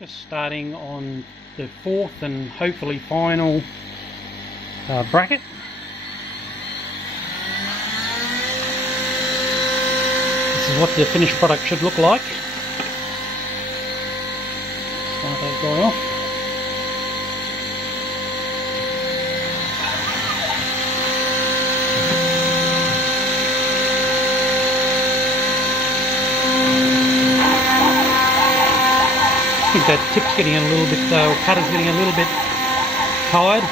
Just starting on the fourth and hopefully final bracket. This is what the finished product should look like. Start that guy off. I think that tip's getting a little bit, cutter's getting a little bit tired.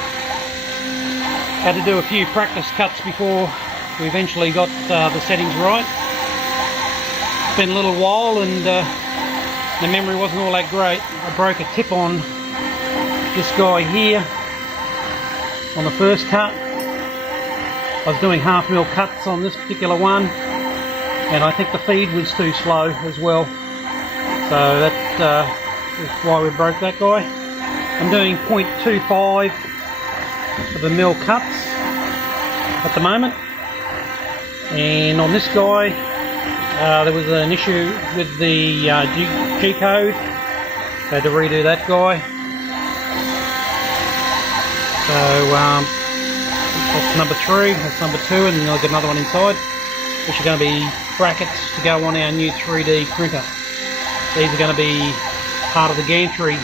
Had to do a few practice cuts before we eventually got the settings right. It's been a little while and the memory wasn't all that great. I broke a tip on this guy here on the first cut. I was doing half mil cuts on this particular one and I think the feed was too slow as well. So that that's why we broke that guy. I'm doing 0.25 of a mil cuts at the moment, and on this guy there was an issue with the G-code, so I had to redo that guy. So that's number 3, that's number 2, and then I'll get another one inside, which are going to be brackets to go on our new 3D printer. These are going to be part of the gantry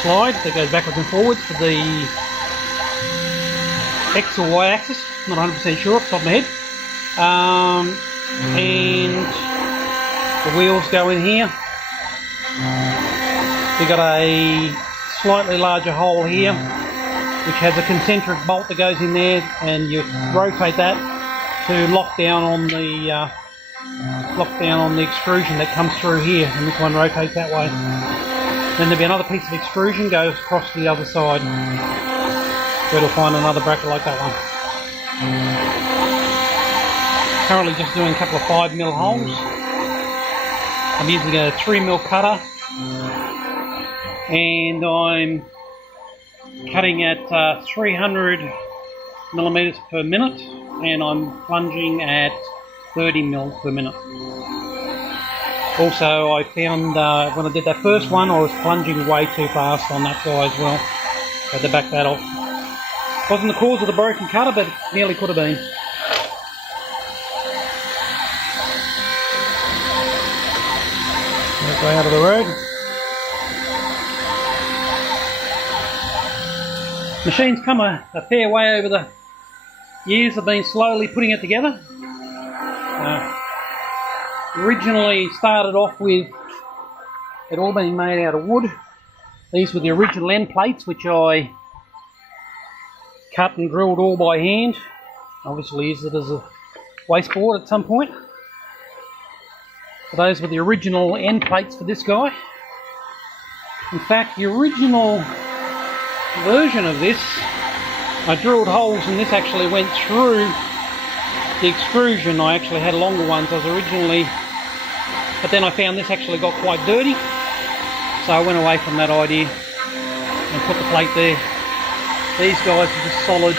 slide that goes backwards and forwards for the X or Y axis, not 100% sure off the top of my head. And the wheels go in here. We've got a slightly larger hole here which has a concentric bolt that goes in there, and you rotate that to lock down on the extrusion that comes through here, and this one rotates that way. Then there'll be another piece of extrusion goes across to the other side, where we'll find another bracket like that one. Currently just doing a couple of 5mm holes. I'm using a 3mm cutter, and I'm cutting at 300mm per minute, and I'm plunging at 30mm per minute. Also, I found when I did that first one, I was plunging way too fast on that guy as well. I had to back that off. Wasn't the cause of the broken cutter, but it nearly could have been. That guy out of the road. Machine's come a fair way over the years. I've been slowly putting it together. Originally started off with it all being made out of wood. These were the original end plates, which I cut and drilled all by hand. Obviously used it as a wasteboard at some point. But those were the original end plates for this guy. In fact, the original version of this, I drilled holes and this actually went through the extrusion. I actually had longer ones as originally, but then I found this actually got quite dirty, so I went away from that idea and put the plate there. These guys are just solid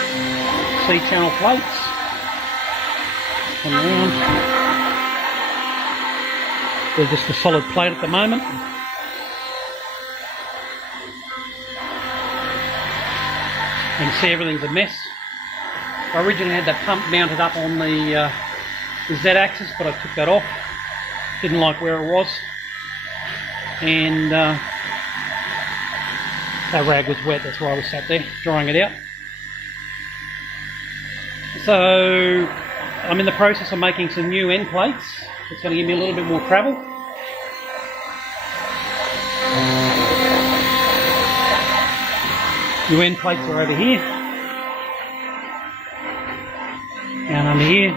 C-channel plates. Come around. They're just a solid plate at the moment. You can see everything's a mess. I originally had that pump mounted up on the Z-axis, but I took that off. Didn't like where it was, and that rag was wet. That's why I was sat there drying it out. So I'm in the process of making some new end plates. It's going to give me a little bit more travel. New end plates are over here. And under here,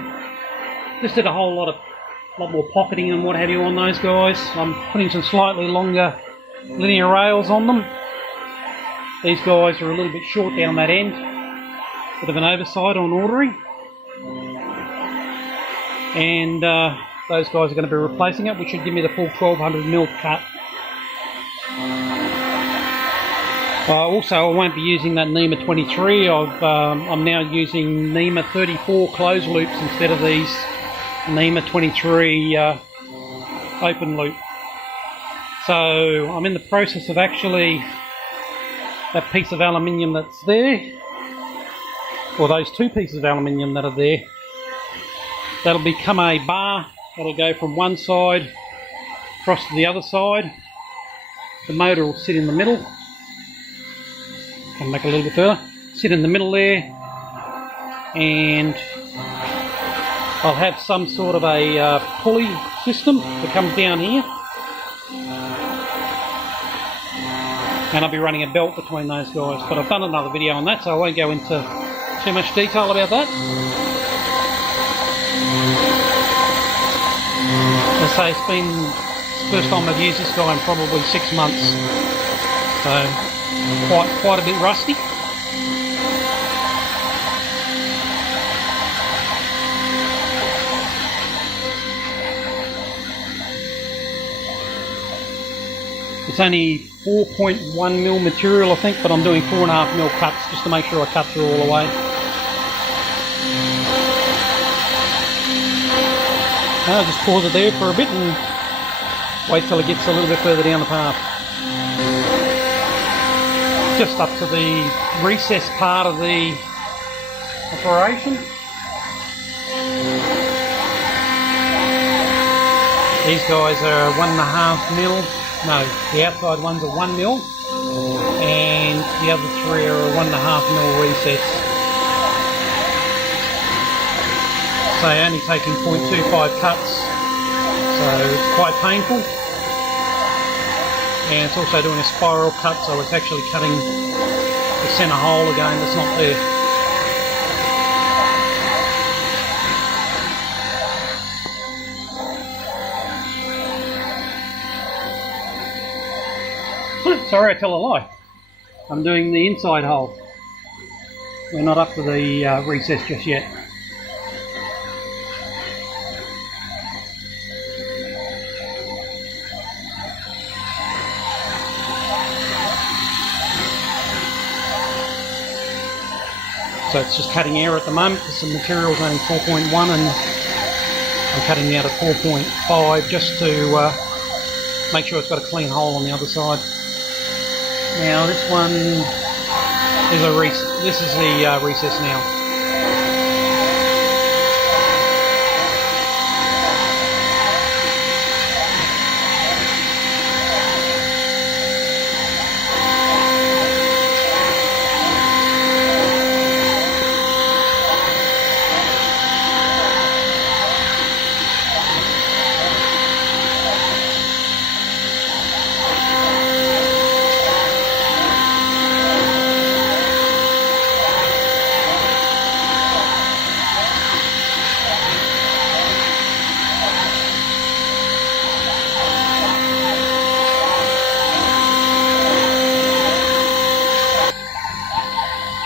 just did a whole lot more pocketing and what have you on those guys. I'm putting some slightly longer linear rails on them. These guys are a little bit short down that end, bit of an oversight on ordering, and those guys are going to be replacing it, which should give me the full 1200mm cut. Also, I won't be using that NEMA 23. I'm now using NEMA 34 closed loops instead of these NEMA 23 open loop. So I'm in the process of actually, that piece of aluminium that's there, or those two pieces of aluminium that are there, that'll become a bar that'll go from one side across to the other side. The motor will sit in the middle. Come back a little bit further. Sit in the middle there, and I'll have some sort of a pulley system that comes down here, and I'll be running a belt between those guys. But I've done another video on that, so I won't go into too much detail about that. As I say, it's the first time I've used this guy in probably 6 months, so quite a bit rusty. It's only 4.1mm material, I think, but I'm doing 4.5mm cuts just to make sure I cut through all the way. I'll just pause it there for a bit and wait till it gets a little bit further down the path. Just up to the recess part of the operation. These guys are 1.5mm. No, the outside ones are 1mm, and the other three are a 1.5mm recess. So only taking 0.25 cuts, so it's quite painful. And it's also doing a spiral cut, so it's actually cutting the centre hole again that's not there. Sorry, I tell a lie. I'm doing the inside hole. We're not up to the recess just yet. So it's just cutting air at the moment because the material's only 4.1 and I'm cutting out at 4.5 just to make sure it's got a clean hole on the other side. Now this one is a recess. This is the recess now.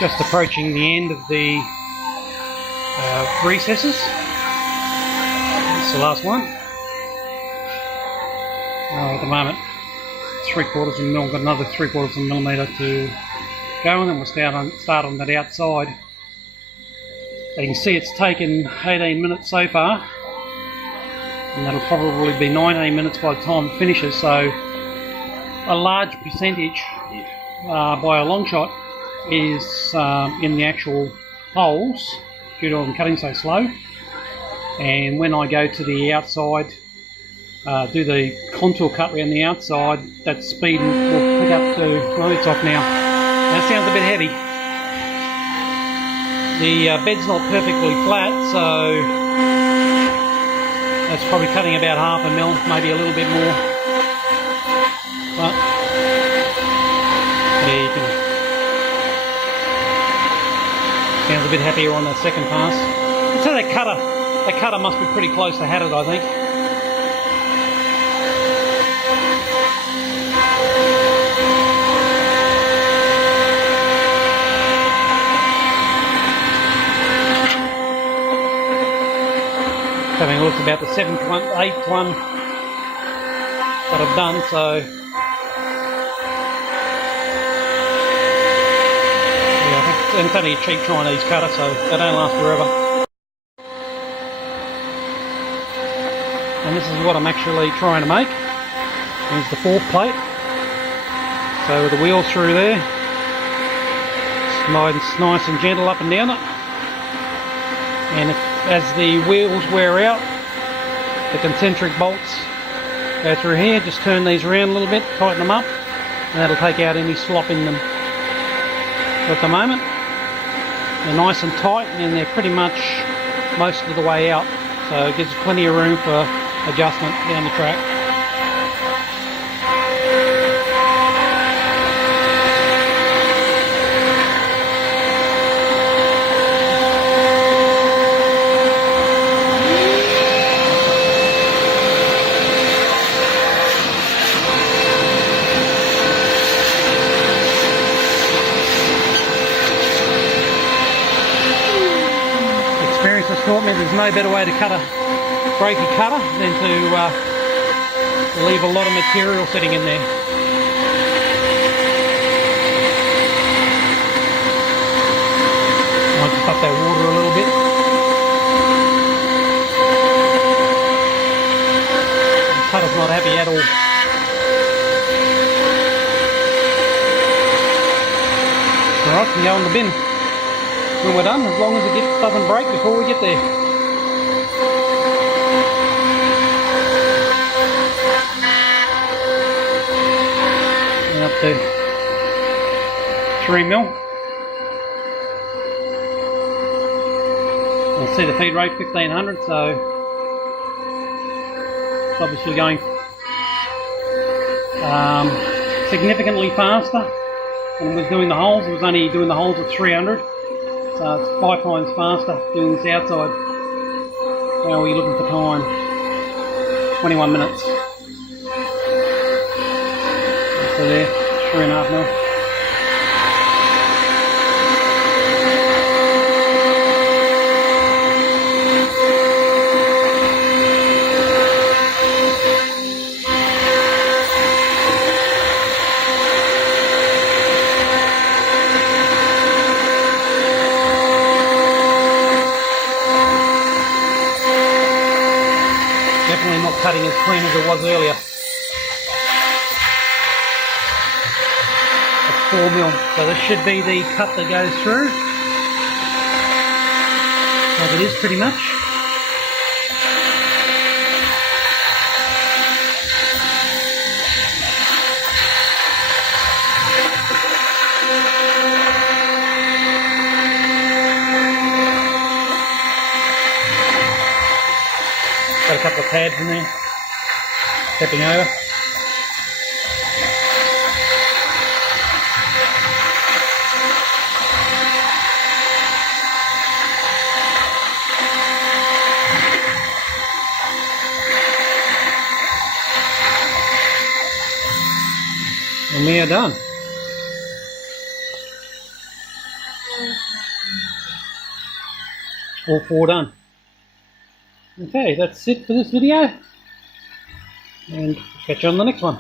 Just approaching the end of the recesses. That's the last one. At the moment, 3/4 of a mil. Got another 3/4 of a millimetre to go, and then we'll start on that outside. So you can see it's taken 18 minutes so far, and that'll probably be 19 minutes by the time it finishes. So a large percentage, by a long shot, is in the actual holes due to them cutting so slow. And when I go to the outside, do the contour cut around the outside, that speed will pick up to, well, it's off now. That sounds a bit heavy. The bed's not perfectly flat, so that's probably cutting about 1/2 mil, maybe a little bit more. But there you can. Sounds a bit happier on that second pass. So that cutter must be pretty close to had it, I think. Having a look about the 7th one, 8th one that I've done, so and it's only a cheap Chinese cutter, so they don't last forever. And this is what I'm actually trying to make. There's the fourth plate. So with the wheels through there, slides nice and gentle up and down it. And as the wheels wear out, the concentric bolts go through here. Just turn these around a little bit, tighten them up, and that'll take out any slop in them. So at the moment, they're nice and tight, and they're pretty much most of the way out. So it gives plenty of room for adjustment down the track. Experience has taught me there's no better way to break a cutter than to leave a lot of material sitting in there. I'll just up that water a little bit. The cutter's not happy at all. Alright, can go in the bin when we're done, as long as it doesn't break before we get there. And up to 3mm. You'll see the feed rate 1500, so it's obviously going significantly faster than it was doing the holes. It was only doing the holes at 300. So it's 5 times faster doing this outside. How are we looking for time? 21 minutes. So there, 3.5 mil. Definitely not cutting as clean as it was earlier. It's 4mm, so this should be the cut that goes through, as it is pretty much. Got a couple of pads in there, stepping over. And we are done. All 4 done. Okay, that's it for this video, and catch you on the next one.